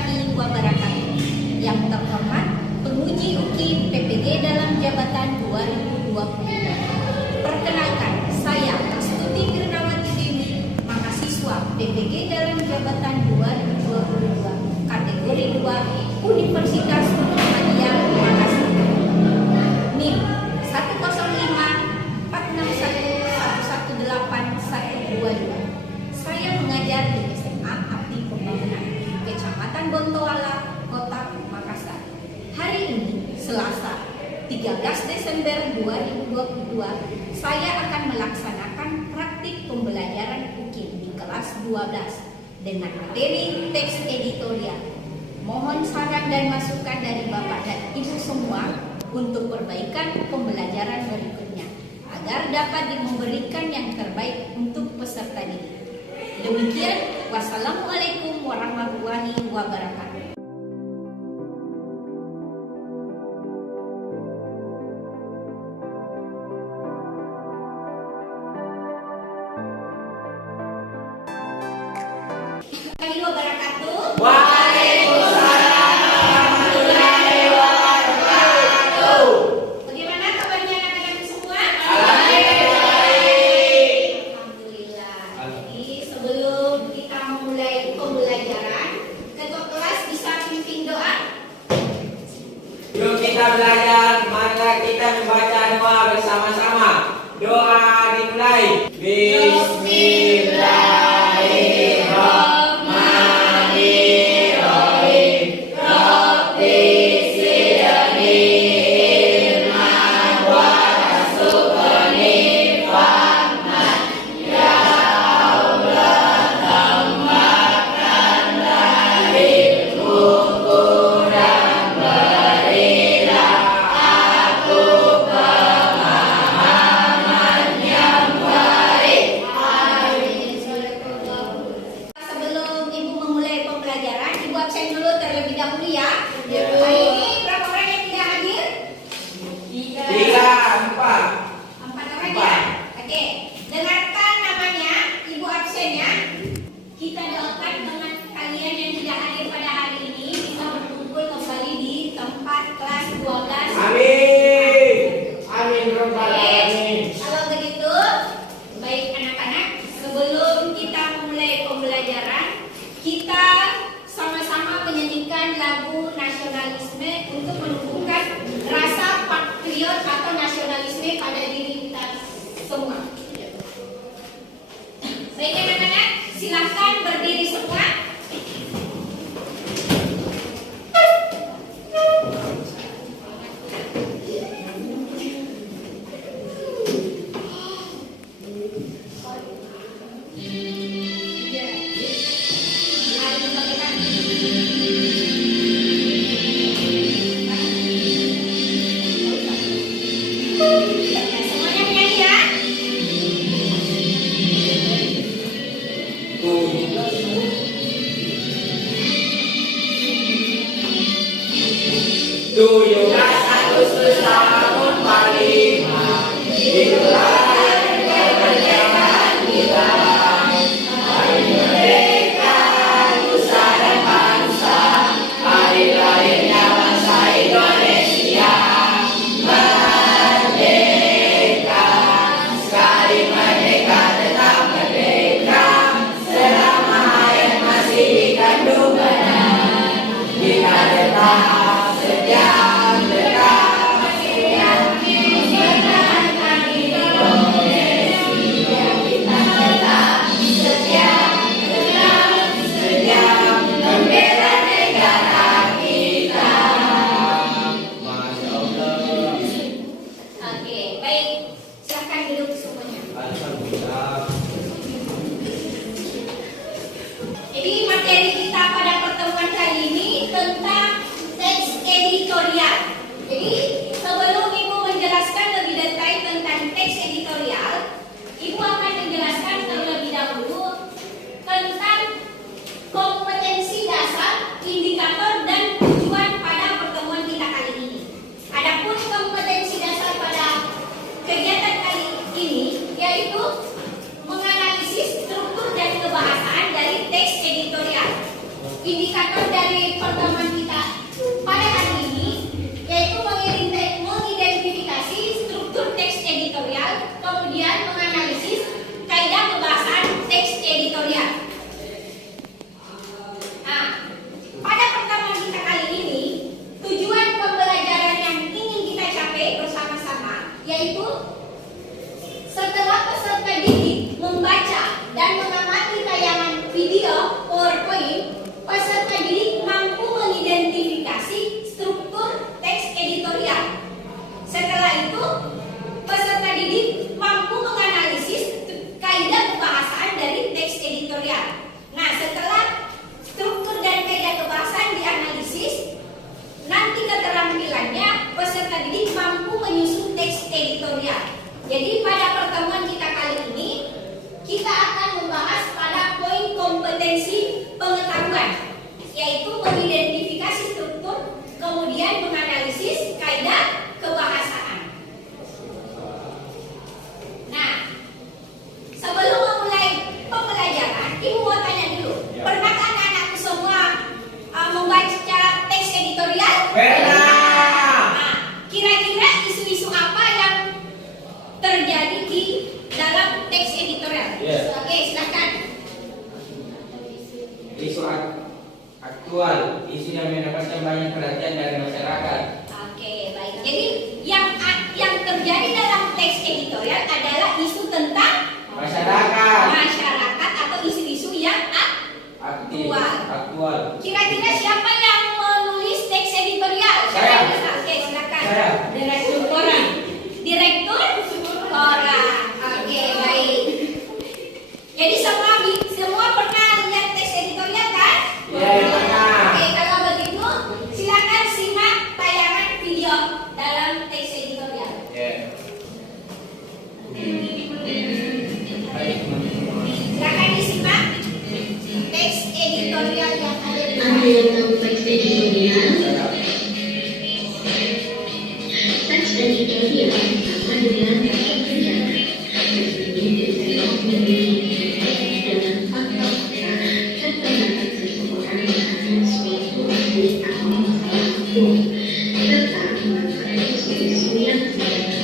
warahmatullahi wabarakatuh. Yang terhormat penguji UKIM PPG dalam jabatan 2022. Perkenalkan, saya Astuti Girnawati Dewi, mahasiswa PPG dalam jabatan 2022, kategori 2, Universitas Muhammadiyah Makassar. NIM 10546111812. Saya mengajar di SMA Abdi Pembangunan, Kecamatan Bontoala, Kota Makassar. Hari ini, Selasa, 13 Desember 2022, saya akan melaksanakan praktik pembelajaran UKIM di kelas 12 dengan materi teks editorial. Mohon saran dan masukan dari Bapak dan Ibu semua untuk perbaikan pembelajaran berikutnya agar dapat memberikan yang terbaik untuk peserta didik. Demikian, wassalamualaikum warahmatullahi wabarakatuh. Yuk kita belajar, maka kita membaca doa bersama-sama. Doa dimulai. Bismillahirrahmanirrahim. Rabbi zidni ilman warzuqni fahman. Ya Allah, tambahkanlah ilmuku dan berilah aku pemahaman yang baik. Amin. Sebelum Ibu memulai pembelajaran, Ibu absen dulu terlebih dahulu ya. Hari ini berapa orang yang tidak hadir? 3, 4. 4 orang ya? Oke, dengarkan namanya, Ibu absennya. Kita doakan teman kalian yang tidak hadir pada hari ini bisa berkumpul kembali di tempat kelas 12. Amin. Amin. Rabbal Oke, alamin. kalau begitu, baik anak-anak, sebelum kita memulai pembelajaran, kita sama-sama menyanyikan lagu nasionalisme untuk menumbuhkan rasa patriot atau nasionalisme pada diri kita semua. Baik anak-anak, silakan berdiri semua. Semuanya menyanyi ya. Tujuh belas Agustus tahun 45, itulah kemerdekaan kita. Hari merdeka nusa dan bangsa, hari lahirnya bangsa Indonesia. Merdeka, sekali merdeka tetap merdeka, selama hayat masih dikandung benar. Kita tetap setia, tetap setia, mempertahankan hidup. kemudian menganalisis kaidah pembahasan teks editorial. Nah, pada pertemuan kita kali ini, tujuan pembelajaran yang ingin kita capai bersama-sama yaitu setelah peserta didik membaca dan mengamati tayangan video PowerPoint, peserta didik mampu mengidentifikasi struktur teks editorial. Setelah itu, peserta didik mampu menganalisis kaidah pembahasan dari teks editorial. Nah, setelah struktur dan kaidah pembahasan dianalisis, nanti keterampilannya peserta didik mampu menyusun teks editorial. Jadi pada pertemuan kita kali ini, kita akan membahas pada poin kompetensi pengetahuan, yaitu mengidentifikasi struktur, kemudian menganalisis kaidah kebahasaan. Nah, sebelum memulai pembelajaran, Ibu mau tanya dulu, pernahkah anak-anakku semua membaca teks editorial? Pernah. Nah, kira-kira isu-isu apa yang terjadi di dalam teks editorial? Oke, silakan. Isu aktual, isu yang mendapatkan banyak perhatian dari masyarakat. Oke, baik. Jadi yang terjadi dalam teks editorial adalah isu tentang masyarakat atau isu-isu yang aktual. Kira-kira siapa yang menulis teks editorial? Saya. Oke, silakan. Saya. Direktur koran. Direktur koran. Oke, baik. Jadi semua pernah lihat teks editorial kan? Ya, pernah. Oke, kalau begitu silakan simak tayangan video dalam teks editorial. Silakan disimak teks editorial yang ada di Anda yang tahu teks editorial? Teks editorial sama dengan kata perdana. Ini dialog memiliki dengan fakta-fakta dan pendapat seseorang terhadap suatu objek atau masalah hukum, serta mengangkat isu-isu yang terjadi.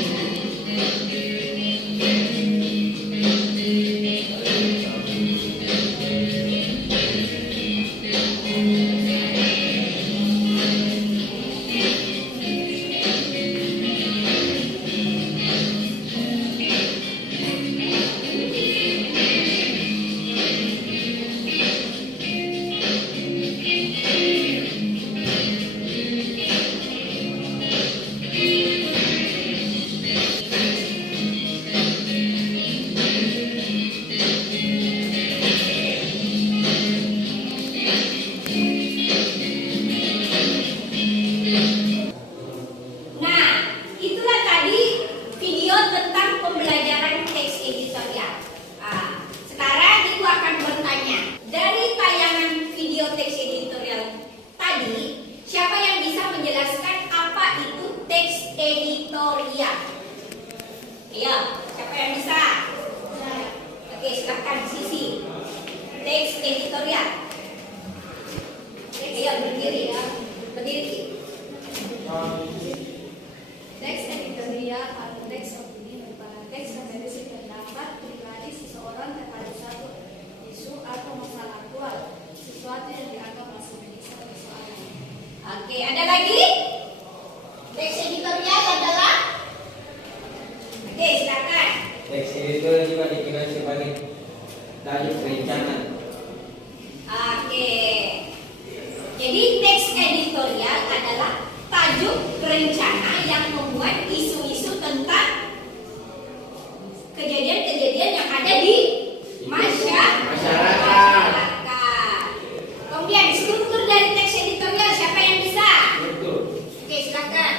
Nah, itulah tadi video tentang pembelajaran teks editorial. Sekarang Ibu akan bertanya, dari tayangan video teks editorial tadi, siapa yang bisa menjelaskan apa itu teks editorial? Ayo, siapa yang bisa? Oke, silakan Sisi. Teks editorial. Ayo, berdiri ya. Berdiri. Teks editorial atau teks opini merupakan teks yang berisi pendapat pribadi seseorang terhadap satu isu atau masalah aktual, sesuatu yang dianggap masih menjadi persoalan. Oke, ada lagi? Teks editorial adalah? Oke, silakan. Teks editorial juga dikenal sebagai tajuk perencanaan. Oke. Jadi teks editorial adalah tajuk rencana yang membuat isu-isu tentang kejadian-kejadian yang ada di masyarakat. Kemudian struktur dari teks editorial siapa yang bisa? Betul. Oke, silakan.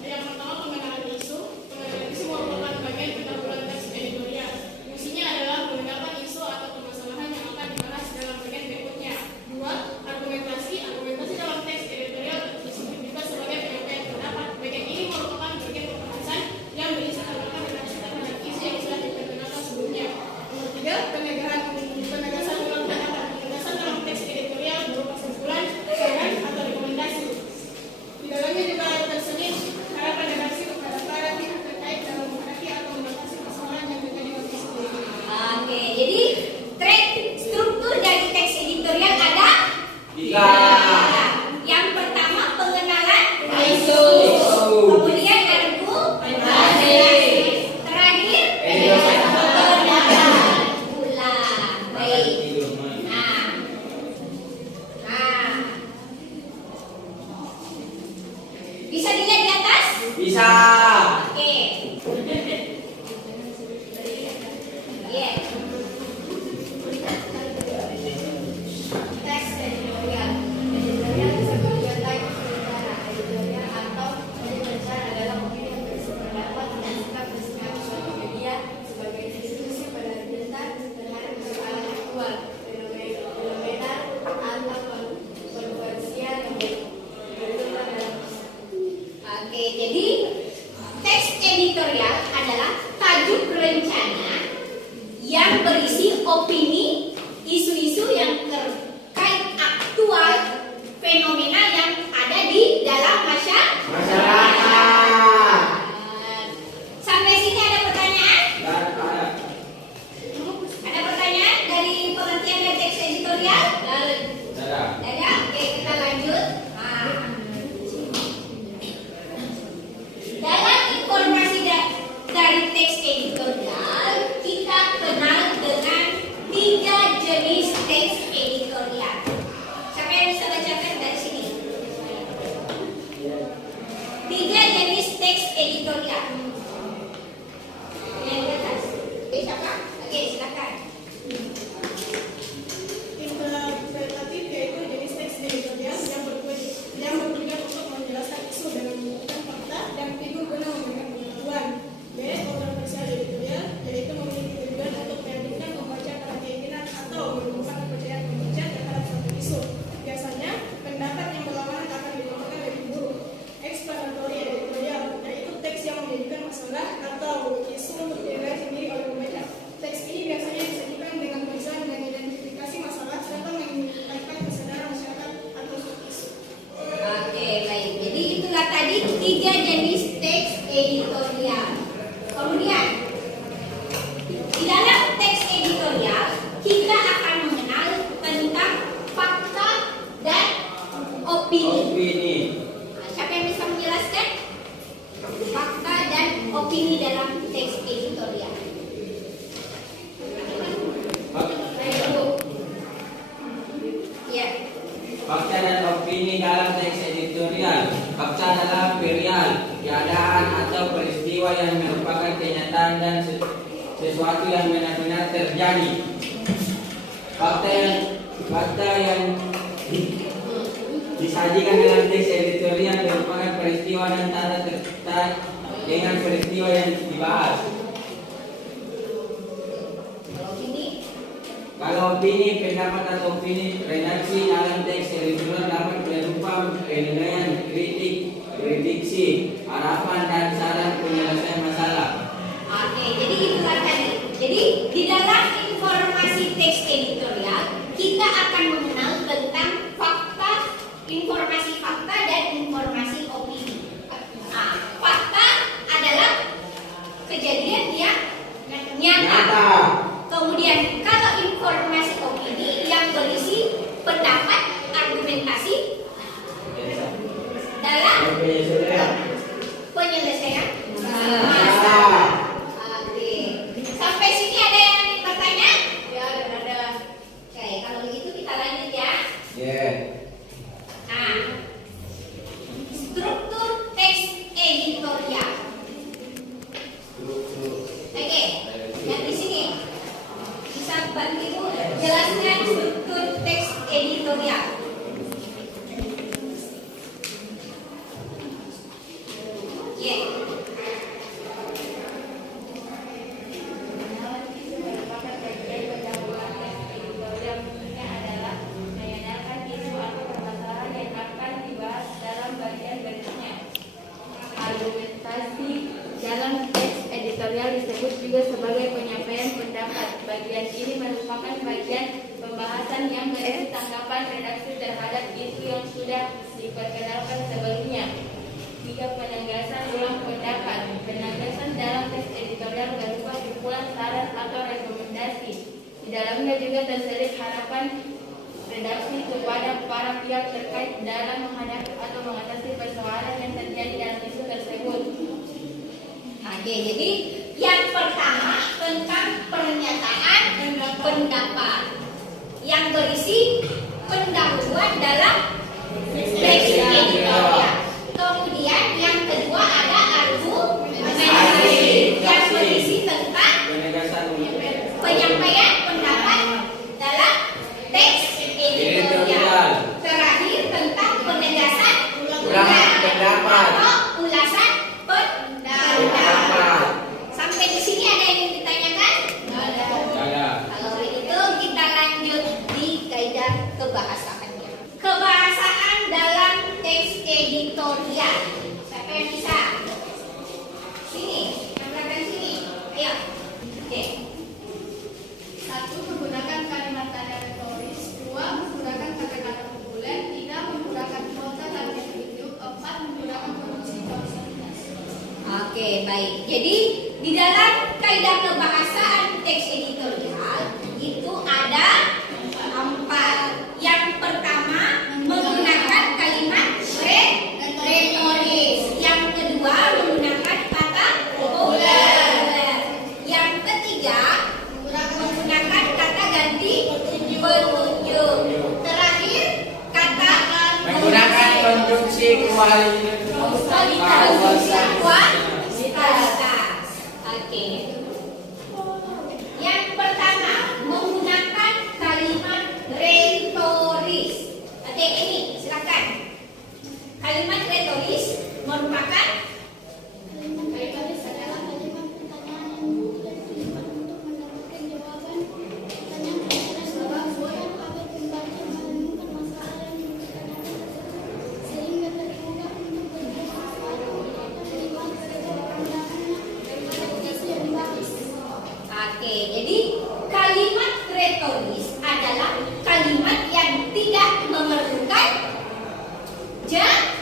Yang pertama pengenalan isu. Pengenalan isu merupakan bagian pendahuluan teks editorial. Fungsinya adalah mengenalkan isu atau permasalahan yang akan dibahas dalam bagian berikutnya. Dua, argumentasi. Argumentasi dalam teks editorial disebut juga sebagai penyampaian pendapat. Bagian ini merupakan bagian pembahasan yang berisi tentang redaksi terhadap isu yang editorial adalah tajuk rencana yang berisi opini, isu-isu yang terkait aktual fenomena yang ada di dalam Masyarakat. Sampai sini ada pertanyaan? Ada. Ada pertanyaan dari pengertian dari teks editorial? Ada. Ada? Oke, kita lanjut. Dalam informasi dari teks editorial, kita kenal dengan 3 jenis teks editorial. Siapa yang bisa bacakan dari sini? 3 jenis teks editorial. Yang di atas. Oke, siapa? Oke, silakan. Interpretatif yaitu jenis teks editorial yang bertujuan untuk menjelaskan isu dengan menggunakan fakta dan figur guna memberikan pengetahuan. B. Kontroversial editorial yaitu memiliki tujuan untuk meyakinkan pembaca pada keyakinan atau menemukan kepercayaan pembaca terhadap suatu isu. Biasanya pendapat yang berlawanan akan dikemukakan lebih buruk. Explanatory editorial yaitu teks yang menjadikan masalah atau isu untuk dinilai sendiri oleh pembaca. Teks ini biasanya disajikan dengan tulisan dan identifikasi masalah serta meningkatkan kesadaran masyarakat atau suatu isu. Oke, baik. Jadi itulah tadi 3 jenis teks editorial. Kemudian, di dalam teks editorial, kita akan mengenal tentang fakta dan opini. Opini. Nah, siapa yang bisa menjelaskan fakta dan opini dalam teks editorial? Ayo, Bu. Ya. Fakta dan opini dalam teks editorial. Fakta adalah perial, keadaan atau peristiwa yang merupakan kenyataan dan sesuatu yang benar-benar terjadi. Fakta yang disajikan dalam teks editorial merupakan peristiwa dan tanda terkait dengan peristiwa yang dibahas. Kalau opini, pendapat atau opini redaksi dalam teks editorial dapat berupa penilaian, kritik, prediksi, harapan dan saran penyelesaian masalah. Oke, jadi itulah tadi. Jadi di dalam informasi teks editorial kita akan mengenal tentang fakta, informasi fakta dan informasi opini. Nah, fakta adalah kejadian yang nyata. Kemudian kalau informasi opini yang berisi pendapat, argumentasi dalam penyelesaian masalah. Oke. Sampai sini ada yang bertanya? Ya, ada. Oke, kalau begitu kita lanjut ya. Nah, struktur teks editorial. Oke, yang di sini bisa bantu Ibu jelaskan struktur teks editorial. Argumentasi dalam teks editorial disebut juga sebagai penyampaian pendapat. Bagian ini merupakan bagian pembahasan yang berisi tanggapan redaksi terhadap isu yang sudah diperkenalkan sebelumnya. 3. Penegasan ulang pendapat. Penegasan dalam teks editorial berupa kumpulan saran atau rekomendasi. Di dalamnya juga terselip harapan redaksi kepada para pihak terkait dalam menghadapi atau mengatasi persoalan yang terjadi dalam isu tersebut. Oke, jadi yang pertama tentang pernyataan pendapat yang berisi pendahuluan dalam teks editorial. Kemudian yang kedua ada argumentasi yang berisi tentang penyampaian pendapat dalam teks editorial. Terakhir tentang penegasan Ulangan pendapat. atau ulasan pendapat. Sampai di sini ada yang ingin ditanyakan? Ada. Kalau begitu kita lanjut di kaidah kebahasaannya. Kebahasaan dalam teks editorial. di dalam kaidah kebahasaan teks editorial itu ada 4. Yang pertama menggunakan kalimat retoris. Yang kedua menggunakan kata populer. Yang ketiga menggunakan kata ganti penunjuk. Terakhir kata Menggunakan konjungsi kualitas. Oke. Yang pertama menggunakan kalimat retoris. Oke, ini silakan. Kalimat retoris merupakan Retoris adalah kalimat pertanyaan yang membutuhkan kalimat untuk mendapatkan jawaban pertanyaan tersebut sebab orang agar pembaca menemukan masalah yang dipertanyakan tersebut sehingga terbuka untuk berbuat sesuatu atau melihat pertanyaannya daripada isu yang dibahas. Oke, jadi kalimat retoris adalah kalimat yang tidak memerlukan jawaban.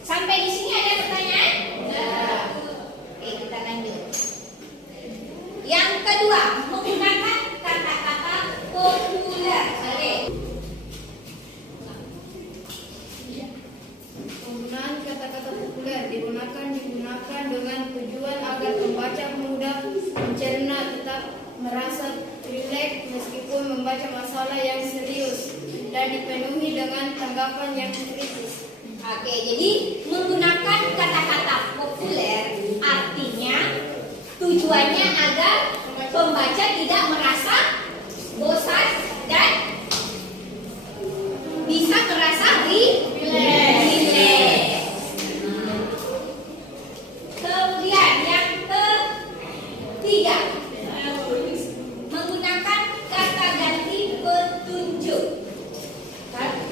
Sampai di sini ada pertanyaan? Oke, kita lanjut. Yang kedua, menggunakan kata-kata populer. Oke. Penggunaan kata-kata populer digunakan dengan tujuan agar pembaca mudah mencerna tetap merasa rileks meskipun membaca masalah yang serius dan dipenuhi dengan tanggapan yang kritis. Oke, jadi menggunakan kata-kata populer artinya tujuannya agar pembaca tidak merasa bosan dan bisa merasa rileks. Kemudian yang ketiga menggunakan kata ganti petunjuk.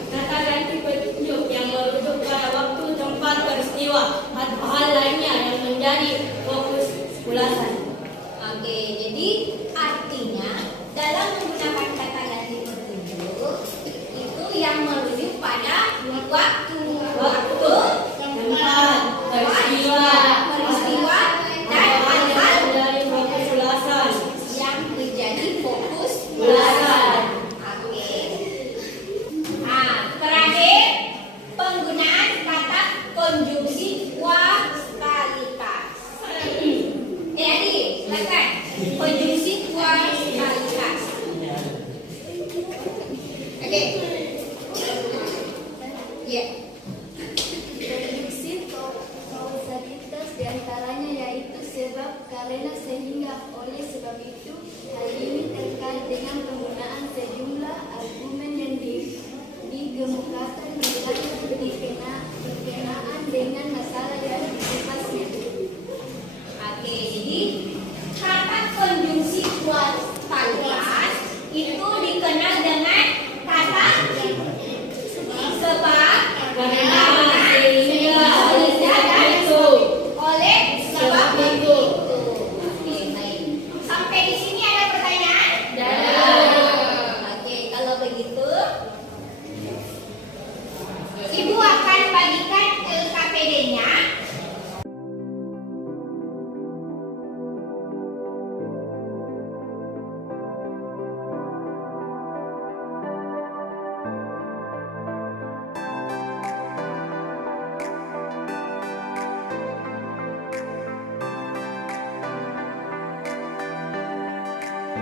Kata ganti petunjuk yang merujuk pada waktu, tempat, peristiwa, atau hal lainnya yang menjadi fokus ulasan. Oke, jadi artinya dalam menggunakan kata ganti petunjuk itu yang merujuk pada waktu, tempat, peristiwa, dan hal-hal menjadi fokus ulasan. yang menjadi fokus Ulasan. Oke. Nah, terakhir penggunaan kata konjungsi kualitas. Jadi, silakan. Konjungsi kualitas. Oke. Ya. Konjungsi kausalitas diantaranya yaitu sebab, karena, sehingga, oleh sebab itu. Hal ini terkait dengan penggunaan sejumlah argumen yang digemukakan berkenaan dengan masalah yang dibahasnya. Oke, jadi kata konjungsi kualitas itu dikenal dengan kata sebab, karena, sehingga, dan oleh sebab itu. Oke, baik. Sampai di sini ada pertanyaan? Oke, kalau begitu Ibu akan bagikan LKPD-nya.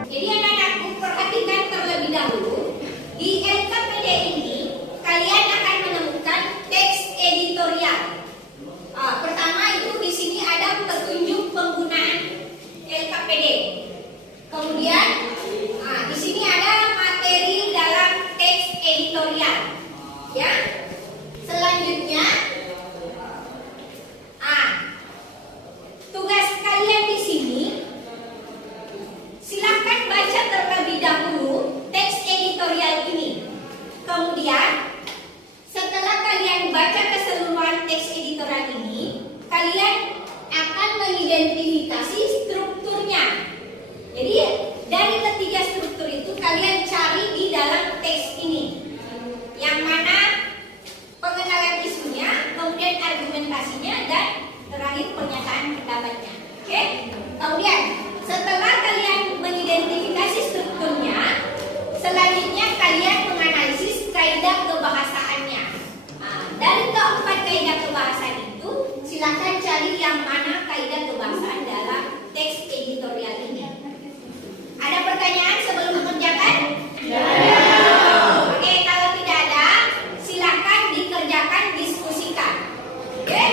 Jadi anak-anakku perhatikan terlebih dahulu. Di LKPD ini kalian akan menemukan teks editorial. Pertama itu di sini ada petunjuk penggunaan LKPD. Kemudian di sini ada materi dalam teks editorial. Ya. Selanjutnya tugas kalian di sini silakan baca terlebih dahulu teks editorial ini. Kemudian argumentasinya, dan terakhir pernyataan pendapatnya. Oke? Kemudian setelah kalian mengidentifikasi strukturnya, selanjutnya kalian menganalisis kaidah kebahasaannya. Nah, dari keempat kaidah kebahasaan itu, silakan cari yang mana kaidah kebahasaan dalam teks editorial ini. Ada pertanyaan sebelum mengerjakan? Oke, kalau tidak ada, silakan dikerjakan, diskusikan. Oke?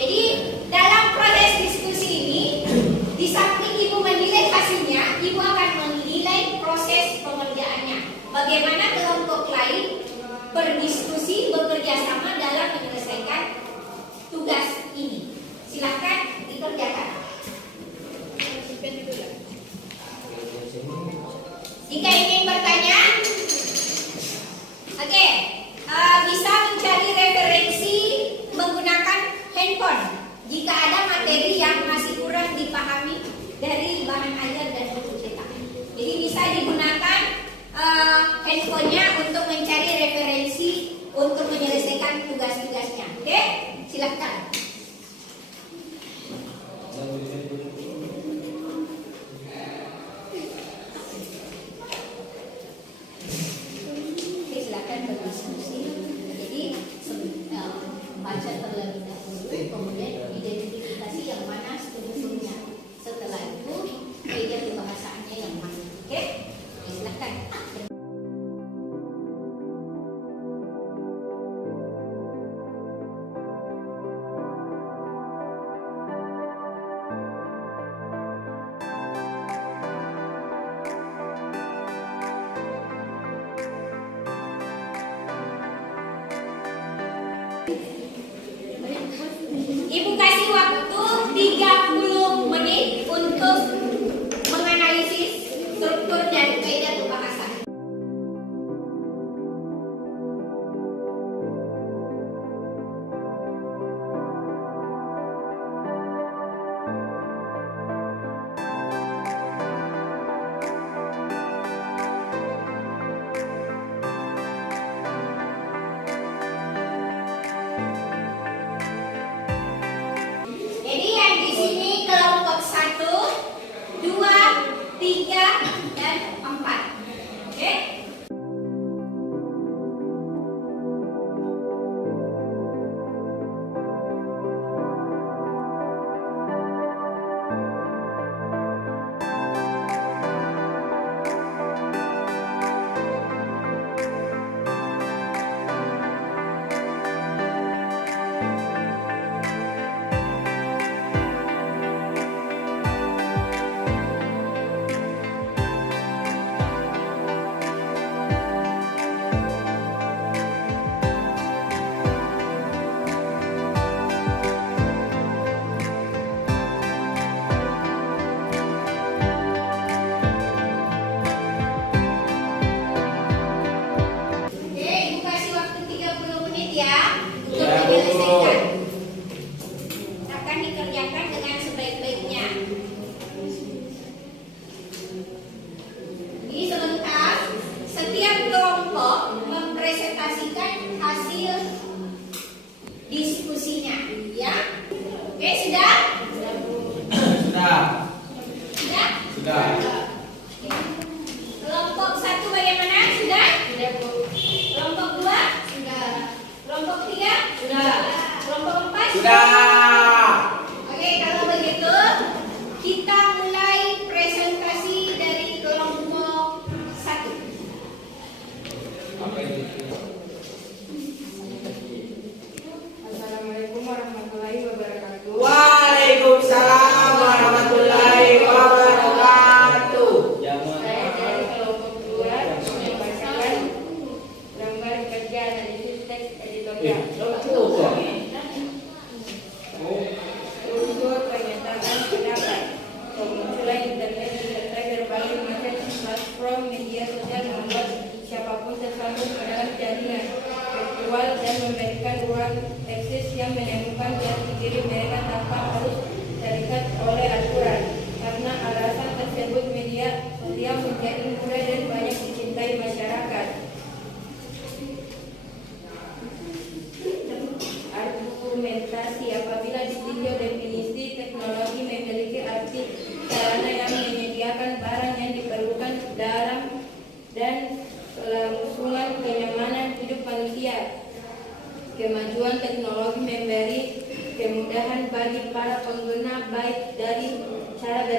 Jadi dalam proses diskusi ini, di samping ibu menilai hasilnya, ibu akan menilai proses pengerjaannya. Bagaimana kelompok lain berdiskusi, bekerja sama dalam menyelesaikan tugas ini. Silakan dikerjakan. Jika ingin bertanya, oke, bisa mencari referensi menggunakan handphone. Jika ada materi yang masih kurang dipahami dari bahan ajar dan buku cetak, jadi bisa digunakan handphonenya untuk mencari referensi untuk menyelesaikan tugas-tugasnya. Oke, silakan. Silakan berdiskusi. Jadi baca terlebih dahulu, kemudian identifikasi yang mana strukturnya. Setelah itu kaidah kebahasaannya yang mana. Oke? Silakan. Ibu kasih waktu 30 menit untuk menganalisis struktur dan kaidah kebahasaan. Jadi yang di sini kelompok 1, 2, 3, dan 4. Oke? Oke, Ibu kasih waktu 30 menit ya untuk Ya, Bu. menyelesaikan. Akan dikerjakan dengan sebaik-baiknya. Jadi sebentar, setiap kelompok mempresentasikan hasil diskusinya, ya. Oke, sudah? Sudah. Sudah? Sudah. Kelompok 1 bagaimana? Sudah? Sudah, Bu. Kelompok 2? Sudah. Kelompok 3? Sudah. Kelompok 4? Sudah. Oke, kalau begitu kita mulai presentasi dari kelompok 1. Apa itu? Assalamualaikum warahmatullahi wabarakatuh. Waalaikumsalam warahmatullahi wabarakatuh. Saya dari kelompok 2 membacakan gambar kerja analisis teks editorial. Struktur pernyataan pendapat, kemunculan internet disertai berbagai macam platform media sosial membuat siapapun tersambung ke dalam jaringan virtual dan memberikan ruang akses yang menemukan dan dikirim mereka tanpa harus terikat oleh aturan. Karena alasan tersebut, media sosial menjadi mudah dan banyak dicintai masyarakat. argumentasi. Apabila ditinjau definisi, teknologi memiliki arti sarana yang menyediakan barang yang diperlukan dalam dan kelangsungan kenyamanan hidup manusia. Kemajuan teknologi memberi kemudahan bagi para pengguna baik dari cara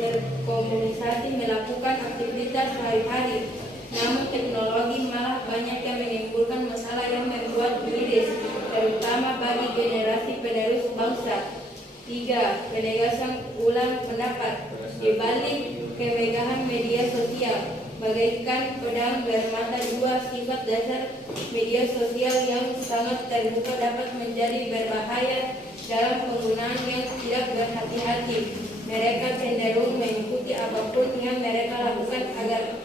berkomunikasi melakukan aktivitas sehari-hari. Namun teknologi malah banyak yang menimbulkan masalah yang membuat miris, terutama bagi generasi penerus bangsa. 3. Penegasan ulang pendapat. Di balik kemegahan media sosial, bagaikan pedang bermata dua, sifat dasar media sosial yang sangat terbuka dapat menjadi berbahaya dalam penggunaan yang tidak berhati-hati. Mereka cenderung mengikuti apapun yang mereka lakukan agar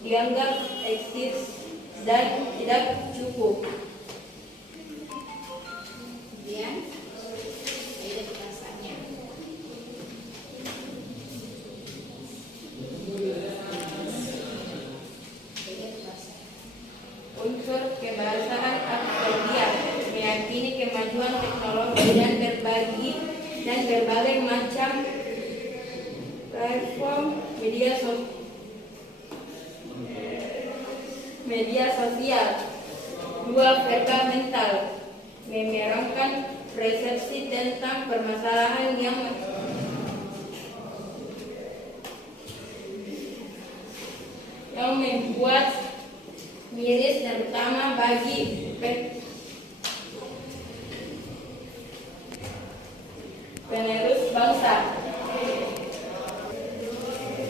dianggap eksis dan tidak cukup. Kemudian ada bahasanya. Unsur kebahasaan absorbian meyakini kemajuan teknologi dan berbagai macam platform media sosial. 2. Verba mental memerangkan persepsi tentang permasalahan yang membuat miris, terutama bagi penerus bangsa.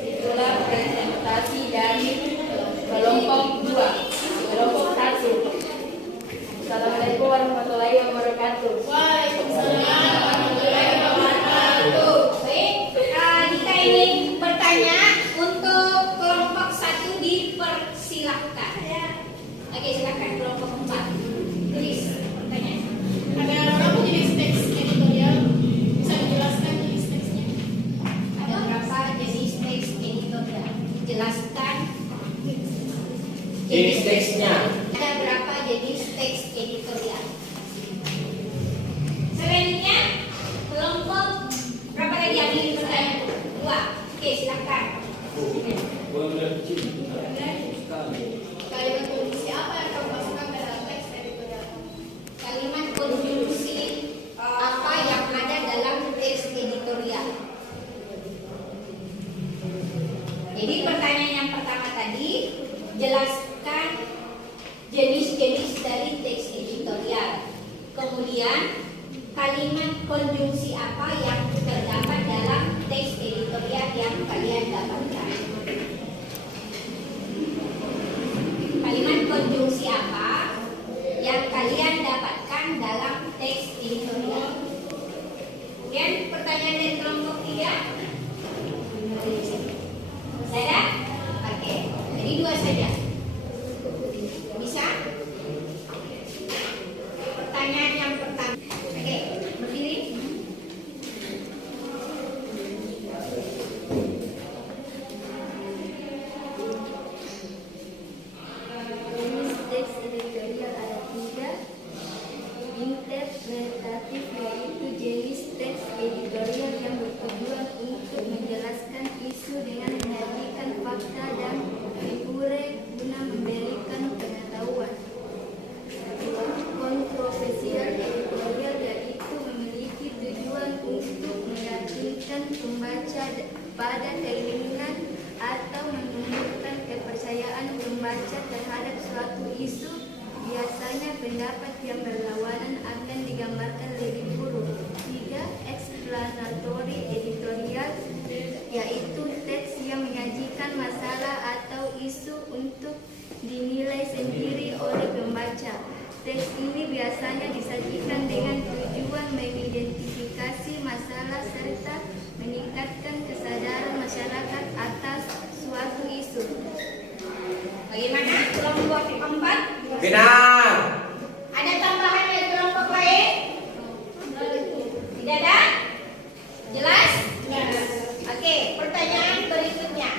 Itulah presentasi dari kelompok 2. Kelompok 1. Assalamualaikum warahmatullahi wabarakatuh. Waalaikumsalam warahmatullahi wabarakatuh. Baik, kita ingin bertanya untuk kelompok 1 dipersilahkan. Oke, silakan kelompok 4. Tulis pertanyaan. Ada berapa jenis teks editorial? Bisa dijelaskan jenis teksnya? Ada berapa jenis teks editorial? Jelaskan Jenis teksnya. Ada berapa jenis teks editorial? Selanjutnya, kelompok berapa tadi yang ingin bertanya? 2. Oke, silakan. Kalimat kunci apa yang kamu masukkan ke dalam teks editorial? Kalimat konjungsi apa yang ada dalam teks editorial? Jadi pertanyaan yang pertama tadi, jelaskan jenis-jenis dari teks editorial. Kemudian kalimat konjungsi apa yang terdapat dalam teks editorial yang kalian dapatkan? Kalimat konjungsi apa yang kalian dapatkan dalam teks editorial? Kemudian pertanyaan dari kelompok 3. Ada? Oke, jadi 2 saja. Bisa? Pertanyaan yang pertama. Oke, berdiri. Jenis teks editorial ada 3. Interpretatif, yaitu jenis teks editorial yang bertujuan untuk menjelaskan isu dengan menyajikan fakta dan diurai guna memberikan pengetahuan. 2. Kontroversial editorial, yaitu memiliki tujuan untuk meyakinkan pembaca pada keinginan atau menumbuhkan kepercayaan pembaca terhadap suatu isu. Biasanya pendapat yang berlawanan akan digambarkan lebih buruk. 3. Explanatory editorial, yaitu teks yang menyajikan masalah atau isu untuk dinilai sendiri oleh pembaca. Teks ini biasanya disajikan dengan tujuan mengidentifikasi masalah serta meningkatkan kesadaran masyarakat atas suatu isu. Bagaimana kelompok 4? Benar. Ada tambahan dari kelompok lain? Tidak ada? Jelas? Oke, pertanyaan berikutnya.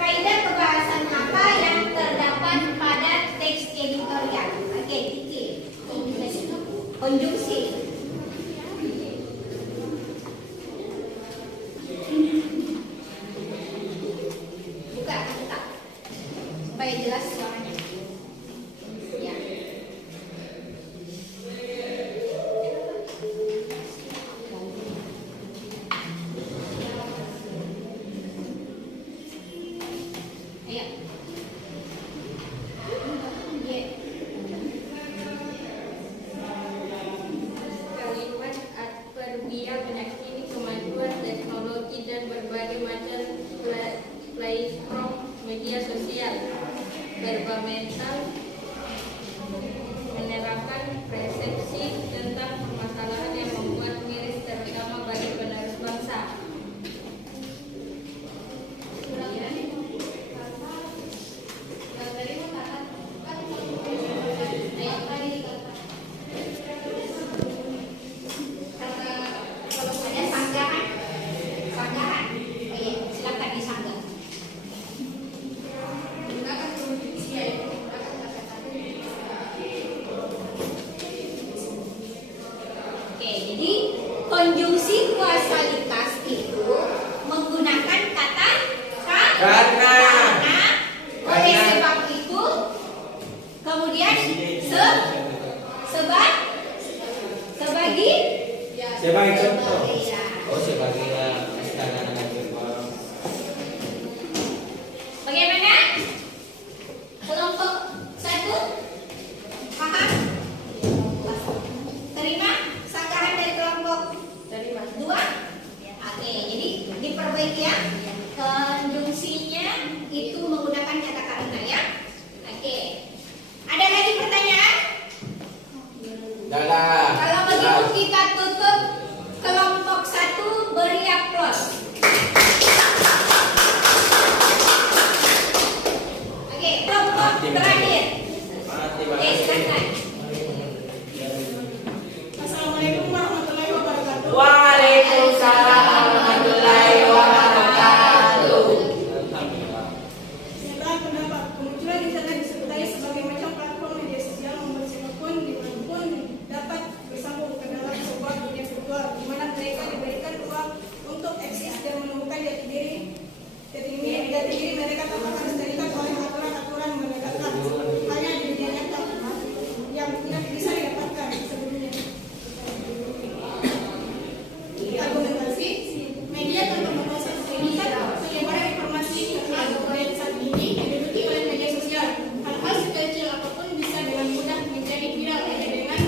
Kaidah kebahasan apa yang terdapat pada teks editorial? Konjungsi. Buka, supaya jelas suaranya. Ya. Ayo. Kalimat adverbia menakini kemajuan teknologi dan berbagai macam platform media sosial. Verba mental menerapkan persepsi tentang permasalahan yang membuat miris terutama bagi penerus bangsa. Yang tadi mau tahan kan karena kalau Ada sanggahan. Sanggahan. Ayo, silakan disanggah. menggunakan konjungsi yaitu menggunakan kata-kata Oke, jadi konjungsi kuasalitas itu menggunakan kata Karena. Oleh sebab itu, kemudian sebagi Sebagai contoh. Iya. Oh, sebagai anak verba. Bagaimana? Kelompok 1 paham? Terima sanggahan dari kelompok Terima 2? Oke, jadi diperbaiki ya. Konjungsinya itu menggunakan kata karena ya. Oke. Ada lagi pertanyaan? Dadah. Kalau begitu kita tutup kelompok 1 beri aplaus. Oke, kelompok terakhir. Oke, silakan. Assalamualaikum warahmatullahi wabarakatuh. Waalaikumsalam warahmatullahi wabarakatuh. Tentang pendapat kemunculan internet disertai sebagai macam platform media sosial membuat siapapun dimanapun dapat bersambung ke dalam sebuah dunia virtual di mana mereka diberikan ruang untuk eksis dan menemukan jati diri mereka tanpa harus terikat oleh aturan-aturan menegakkan hanya di dunia nyata yang tidak bisa didapatkan sebelumnya. Argumentasi media tanpa batasan penyebaran informasi tentang kebudayaan saat ini diduduki oleh media sosial. Hal-hal sekecil apapun bisa dengan mudah menjadi viral hanya dengan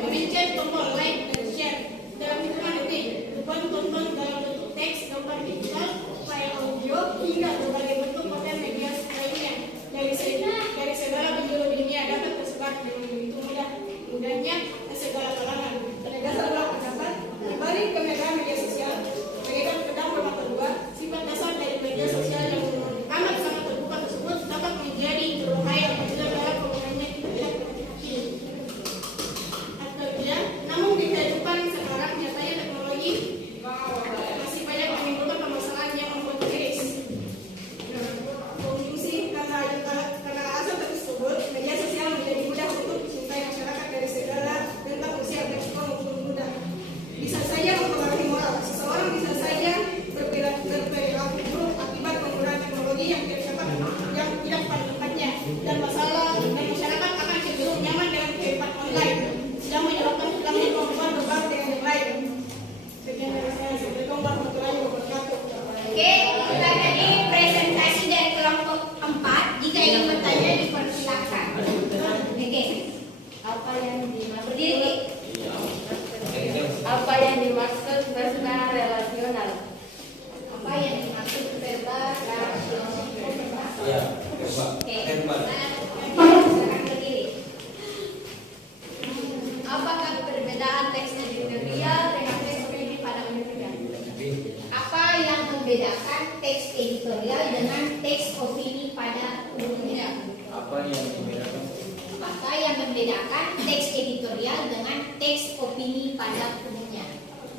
memencet tombol like dan share dalam hitungan detik. Beban tonton dalam bentuk teks, gambar digital, file audio hingga berbagai bentuk konten media lainnya dari segala penjuru dunia dapat tersebar dengan begitu mudahnya ke segala kalangan. Berdasar dua pendapat, dibalik kemegahan media sosial, bagaikan pedang bermata dua, sifat dasar dari media sosial yang amat sangat terbuka tersebut dapat menjadi berbahaya apabila dalam penggunaannya tidak berhati-hati. Atau tidak, namun di kehidupan sekarang nyatanya teknologi masih banyak menimbulkan permasalahan yang membuat miris. Konjungsi karena alasan tersebut, media sosial menjadi mudah untuk dicintai masyarakat dari segala bentuk usia berisiko maupun muda. Bisa saja mempengaruhi moral. Seseorang bisa saja berperilaku buruk akibat penggunaan teknologi yang tidak pada tempatnya. Dan masyarakat akan cenderung nyaman dengan kehidupan online, sedang menyebabkan hilangnya kemampuan berbagi dengan yang lain. Sekian dari saya. Assalamualaikum warahmatullahi wabarakatuh. Oke, kita tadi presentasi dari kelompok 4. Jika ingin bertanya dipersilakan. Oke. Apa yang dimaksud? Berdiri. Apa yang dimaksud verba relasional? Apa yang dimaksud verba rasional? Ya, verba. Oke. Verba. Silakan berdiri. Apakah perbedaan teks editorial dengan teks opini pada umumnya? Apa yang membedakan teks editorial dengan teks opini pada umumnya? Apa yang membedakan? Apa yang membedakan teks editorial dengan teks opini pada umumnya?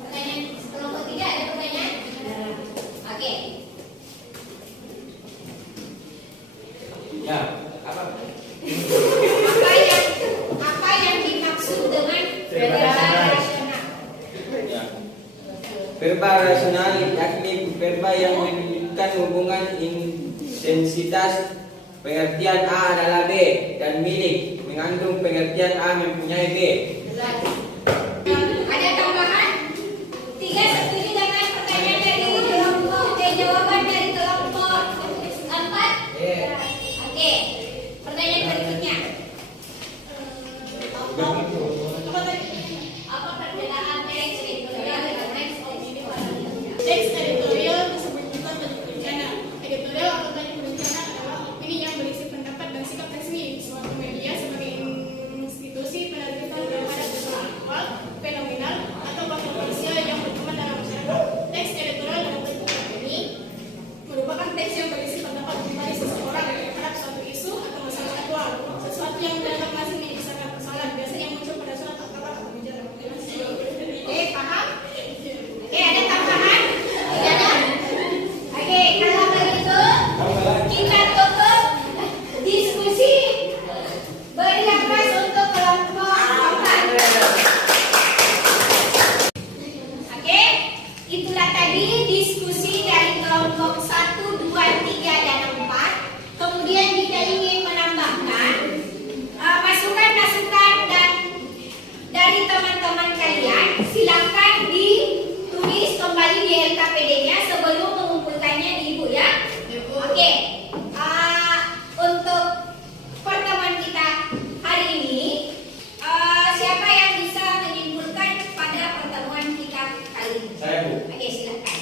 Pertanyaan kelompok 3 ada pertanyaan? Oke. Ya, apa? Apa yang dimaksud dengan Verba rasional yakni verba yang menunjukkan hubungan intensitas. Pengertian A adalah B dan milik mengandung pengertian A mempunyai B. Ada tambahan? 3 setuju dengan pertanyaan dari kelompok jawaban dari kelompok 4? Oke. Pertanyaan berikutnya. Apa perbedaan teks editorial dengan teks opini pada umumnya? Teks editorial disebut juga tadi berencana. Editorial atau tadi berencana adalah opini yang berisi pendapat dan sikap resmi suatu media sebagai institusi penerbitan terhadap persoalan aktual, fenomenal, atau kontroversial yang berkembang dalam masyarakat. Teks editorial dalam bentuk ini merupakan teks yang berisi pendapat pribadi seseorang terhadap suatu isu atau masalah aktual, sesuatu yang dianggap masih menjadi sangat persoalan, biasanya muncul pada surat kabar atau majalah. Oke, paham? Oke, ada tambahan? Tidak ada? Oke, kalau begitu kita tutup diskusi. Beri nafas untuk kelompok 4. Oke, itulah tadi diskusi dari kelompok 1, 2, 3, dan 4. Kemudian kita ingin menambahkan masukan-masukan dan dari teman-teman kalian. Silakan ditulis kembali di LKPD-nya sebelum mengumpulkannya di ibu ya. Oke. Untuk pertemuan kita hari ini, siapa yang bisa menyimpulkan pada pertemuan kita kali ini? Saya, Bu. Oke, silakan.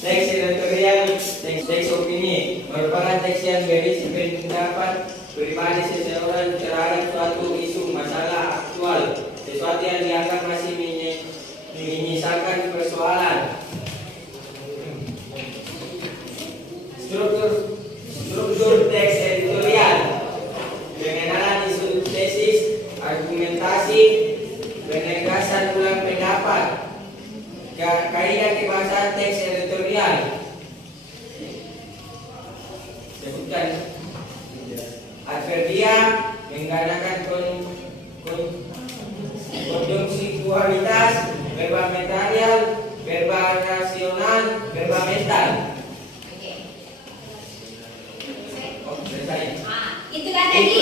Teks editorial, teks opini merupakan teks yang berisi pendapat pribadi seseorang terhadap suatu isu masalah aktual, sesuatu yang dianggap masih menyisakan persoalan. Struktur teks editorial: pengenalan isu tesis, argumentasi, penegasan ulang pendapat, kaidah kebahasaan teks editorial. Sebutkan adverbia menggunakan konjungsi kualitas, verba material, verba rasional, verba mental. Oke. Oh, selesai. Itulah tadi